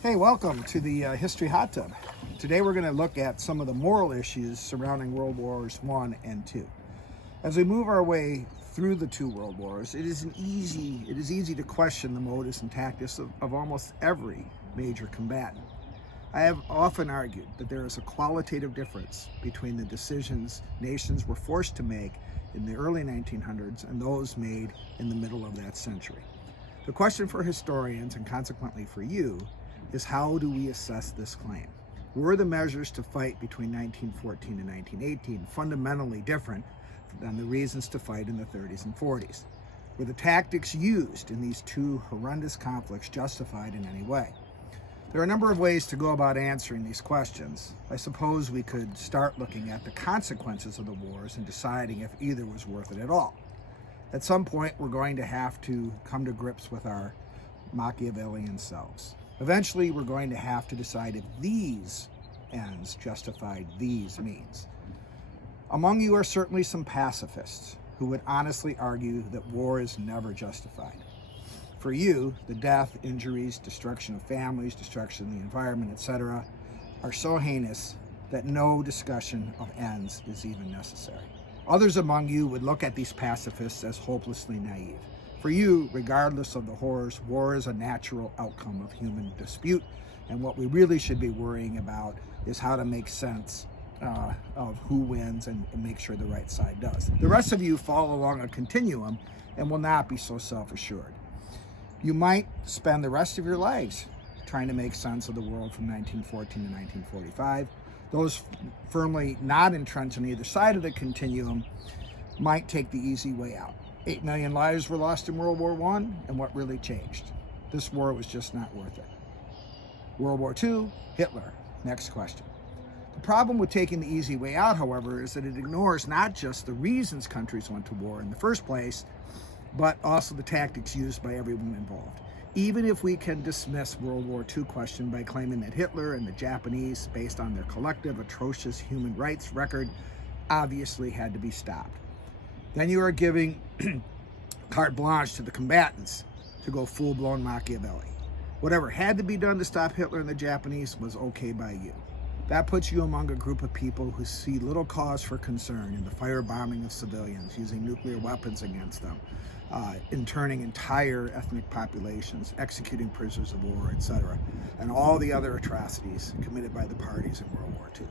Hey, welcome to the History Hot Tub. Today we're going to look at some of the moral issues surrounding World Wars I and II. As we move our way through the two world wars, it is easy to question the motives and tactics of almost every major combatant. I have often argued that there is a qualitative difference between the decisions nations were forced to make in the early 1900s and those made in the middle of that century. The question for historians, and consequently for you, is how do we assess this claim? Were the measures to fight between 1914 and 1918 fundamentally different than the reasons to fight in the 30s and 40s? Were the tactics used in these two horrendous conflicts justified in any way? There are a number of ways to go about answering these questions. I suppose we could start looking at the consequences of the wars and deciding if either was worth it at all. At some point, we're going to have to come to grips with our Machiavellian selves. Eventually, we're going to have to decide if these ends justified these means. Among you are certainly some pacifists who would honestly argue that war is never justified. For you, the death, injuries, destruction of families, destruction of the environment, etc., are so heinous that no discussion of ends is even necessary. Others among you would look at these pacifists as hopelessly naive. For you, regardless of the horrors, war is a natural outcome of human dispute, and what we really should be worrying about is how to make sense of who wins and make sure the right side does. The rest of you fall along a continuum and will not be so self-assured. You might spend the rest of your lives trying to make sense of the world from 1914 to 1945. Those firmly not entrenched on either side of the continuum might take the easy way out. 8 million lives were lost in World War I, and what really changed? This war was just not worth it. World War II, Hitler. Next question. The problem with taking the easy way out, however, is that it ignores not just the reasons countries went to war in the first place, but also the tactics used by everyone involved. Even if we can dismiss World War II question by claiming that Hitler and the Japanese, based on their collective atrocious human rights record, obviously had to be stopped. Then you are giving carte blanche to the combatants to go full-blown Machiavelli. Whatever had to be done to stop Hitler and the Japanese was okay by you. That puts you among a group of people who see little cause for concern in the firebombing of civilians, using nuclear weapons against them, interning entire ethnic populations, executing prisoners of war, etc., and all the other atrocities committed by the parties in World War II.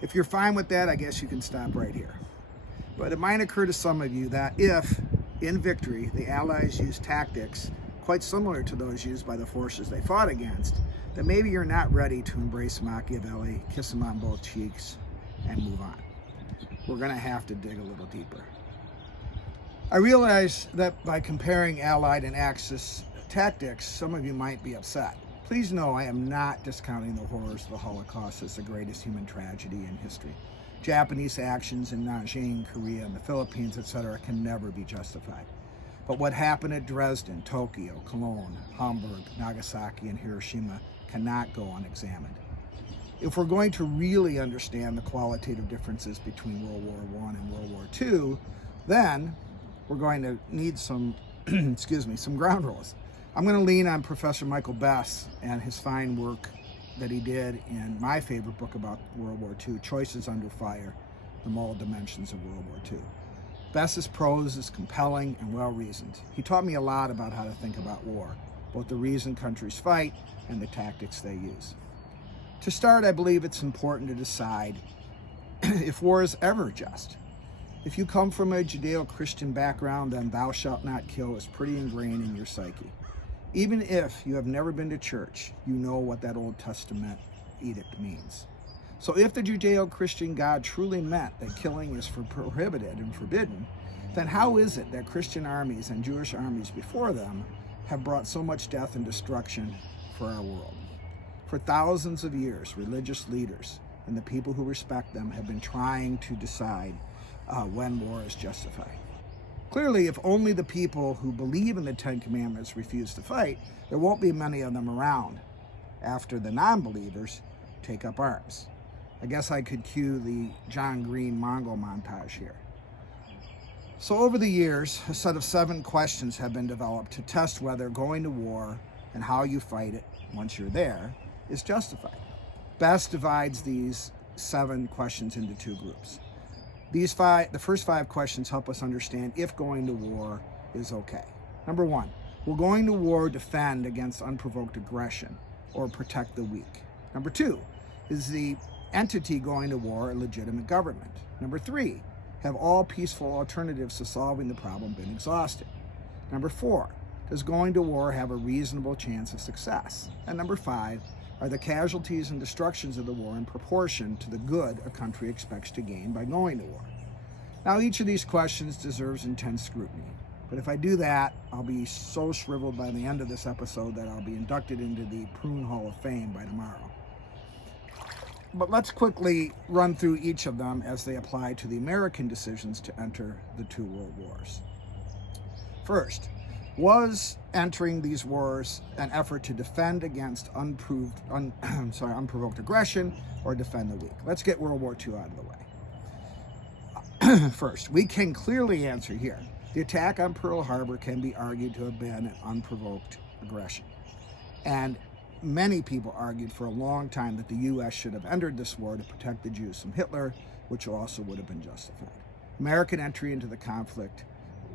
If you're fine with that, I guess you can stop right here. But it might occur to some of you that if, in victory, the Allies used tactics quite similar to those used by the forces they fought against, then maybe you're not ready to embrace Machiavelli, kiss him on both cheeks, and move on. We're going to have to dig a little deeper. I realize that by comparing Allied and Axis tactics, some of you might be upset. Please know I am not discounting the horrors of the Holocaust as the greatest human tragedy in history. Japanese actions in Nanjing, Korea, and the Philippines, etc., can never be justified. But what happened at Dresden, Tokyo, Cologne, Hamburg, Nagasaki, and Hiroshima cannot go unexamined. If we're going to really understand the qualitative differences between World War I and World War II, then we're going to need some, some ground rules. I'm going to lean on Professor Michael Bess and his fine work that he did in my favorite book about World War II, Choices Under Fire, The Moral Dimensions of World War II. Bess's prose is compelling and well-reasoned. He taught me a lot about how to think about war, both the reason countries fight and the tactics they use. To start, I believe it's important to decide if war is ever just. If you come from a Judeo-Christian background, then thou shalt not kill is pretty ingrained in your psyche. Even if you have never been to church, you know what that Old Testament edict means. So if the Judeo-Christian God truly meant that killing is prohibited and forbidden, then how is it that Christian armies and Jewish armies before them have brought so much death and destruction for our world? For thousands of years, religious leaders and the people who respect them have been trying to decide when war is justified. Clearly, if only the people who believe in the Ten Commandments refuse to fight, there won't be many of them around after the non-believers take up arms. I guess I could cue the John Green Mongol montage here. So over the years, a set of 7 questions have been developed to test whether going to war and how you fight it once you're there is justified. Best divides these 7 questions into 2 groups. The first 5 questions help us understand if going to war is okay. Number 1, will going to war defend against unprovoked aggression or protect the weak? Number 2, is the entity going to war a legitimate government? Number 3, have all peaceful alternatives to solving the problem been exhausted? Number 4, does going to war have a reasonable chance of success? And number 5, are the casualties and destructions of the war in proportion to the good a country expects to gain by going to war? Now, each of these questions deserves intense scrutiny, but if I do that, I'll be so shriveled by the end of this episode that I'll be inducted into the Prune Hall of Fame by tomorrow. But let's quickly run through each of them as they apply to the American decisions to enter the 2 world wars. First, was entering these wars an effort to defend against unprovoked aggression or defend the weak? Let's get World War II out of the way. First, we can clearly answer here. The attack on Pearl Harbor can be argued to have been an unprovoked aggression. And many people argued for a long time that the U.S. should have entered this war to protect the Jews from Hitler, which also would have been justified. American entry into the conflict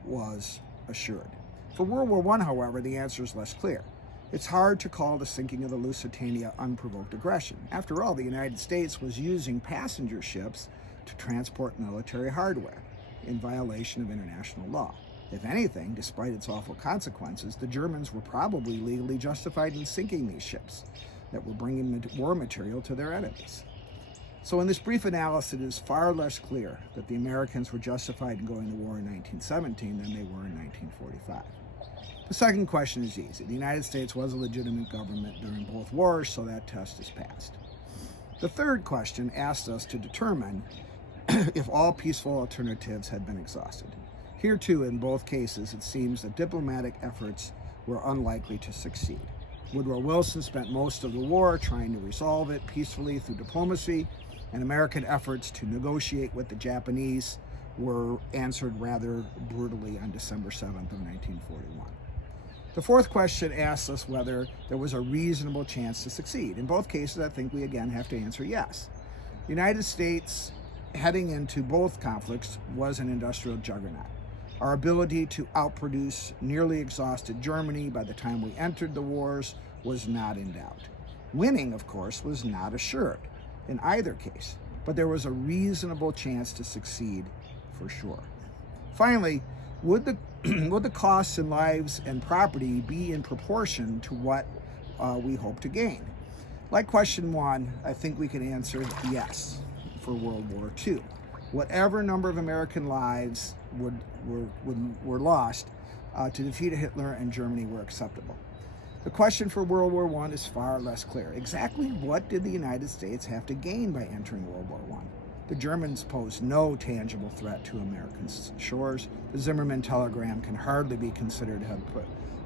was assured. For World War I, however, the answer is less clear. It's hard to call the sinking of the Lusitania unprovoked aggression. After all, the United States was using passenger ships to transport military hardware in violation of international law. If anything, despite its awful consequences, the Germans were probably legally justified in sinking these ships that were bringing war material to their enemies. So in this brief analysis, it is far less clear that the Americans were justified in going to war in 1917 than they were in 1945. The second question is easy. The United States was a legitimate government during both wars, so that test is passed. The third question asked us to determine if all peaceful alternatives had been exhausted. Here too, in both cases, it seems that diplomatic efforts were unlikely to succeed. Woodrow Wilson spent most of the war trying to resolve it peacefully through diplomacy, and American efforts to negotiate with the Japanese were answered rather brutally on December 7th of 1941. The fourth question asks us whether there was a reasonable chance to succeed. In both cases, I think we again have to answer yes. The United States, heading into both conflicts, was an industrial juggernaut. Our ability to outproduce nearly exhausted Germany by the time we entered the wars was not in doubt. Winning, of course, was not assured in either case, but there was a reasonable chance to succeed for sure. Finally, would the costs in lives and property be in proportion to what we hope to gain? Like question 1, I think we can answer yes for World War II. Whatever number of American lives were lost to defeat Hitler and Germany were acceptable. The question for World War I is far less clear. Exactly what did the United States have to gain by entering World War I? The Germans posed no tangible threat to American shores. The Zimmermann telegram can hardly be considered to have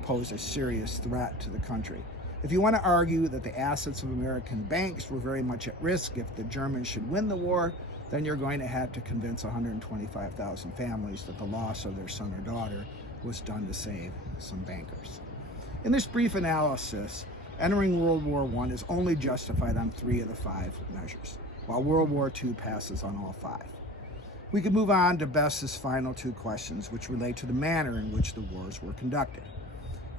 posed a serious threat to the country. If you want to argue that the assets of American banks were very much at risk if the Germans should win the war, then you're going to have to convince 125,000 families that the loss of their son or daughter was done to save some bankers. In this brief analysis, entering World War I is only justified on 3 of the 5 measures, while World War II passes on all 5. We can move on to Best's final 2 questions, which relate to the manner in which the wars were conducted.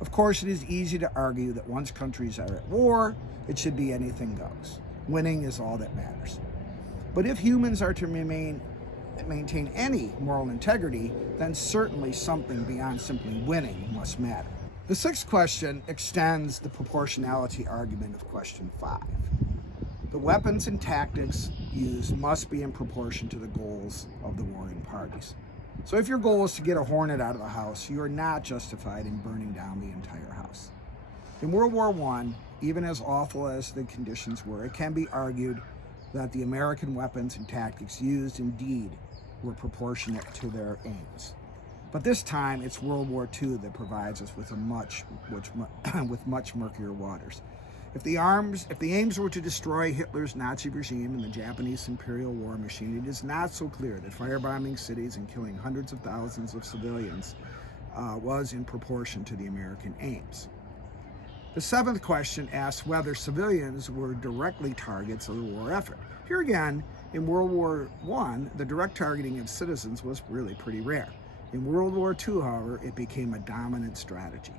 Of course, it is easy to argue that once countries are at war, it should be anything goes. Winning is all that matters. But if humans are to maintain any moral integrity, then certainly something beyond simply winning must matter. The 6th question extends the proportionality argument of question 5. The weapons and tactics used must be in proportion to the goals of the warring parties. So if your goal is to get a hornet out of the house, you are not justified in burning down the entire house. In World War I, even as awful as the conditions were, it can be argued that the American weapons and tactics used indeed were proportionate to their aims. But this time, it's World War II that provides us with much murkier waters. If the aims were to destroy Hitler's Nazi regime and the Japanese imperial war machine, it is not so clear that firebombing cities and killing hundreds of thousands of civilians was in proportion to the American aims. The seventh question asks whether civilians were directly targets of the war effort. Here again, in World War I, the direct targeting of citizens was really pretty rare. In World War II, however, it became a dominant strategy.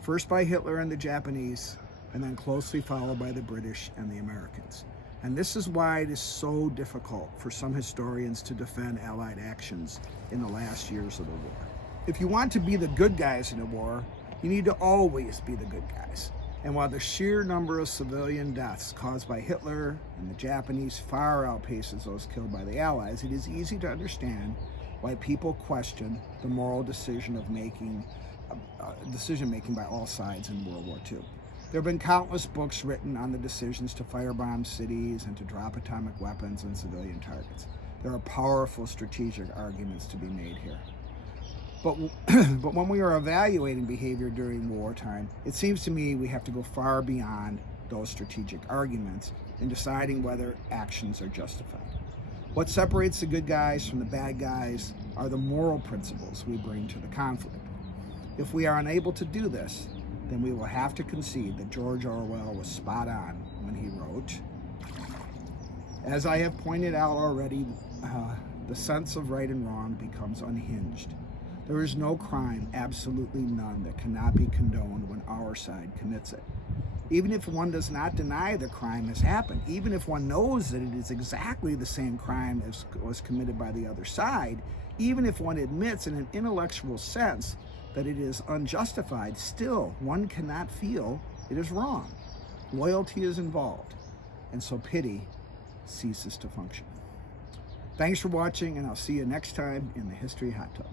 First by Hitler and the Japanese, and then closely followed by the British and the Americans. And this is why it is so difficult for some historians to defend Allied actions in the last years of the war. If you want to be the good guys in a war, you need to always be the good guys. And while the sheer number of civilian deaths caused by Hitler and the Japanese far outpaces those killed by the Allies, it is easy to understand why people question the moral decision making by all sides in World War II. There have been countless books written on the decisions to firebomb cities and to drop atomic weapons on civilian targets. There are powerful strategic arguments to be made here. But when we are evaluating behavior during wartime, it seems to me we have to go far beyond those strategic arguments in deciding whether actions are justified. What separates the good guys from the bad guys are the moral principles we bring to the conflict. If we are unable to do this, then we will have to concede that George Orwell was spot on when he wrote, "As I have pointed out already, the sense of right and wrong becomes unhinged. There is no crime, absolutely none, that cannot be condoned when our side commits it. Even if one does not deny the crime has happened, even if one knows that it is exactly the same crime as was committed by the other side, even if one admits in an intellectual sense that it is unjustified, still one cannot feel it is wrong. Loyalty is involved, and so pity ceases to function." Thanks for watching, and I'll see you next time in the History Hot Tub.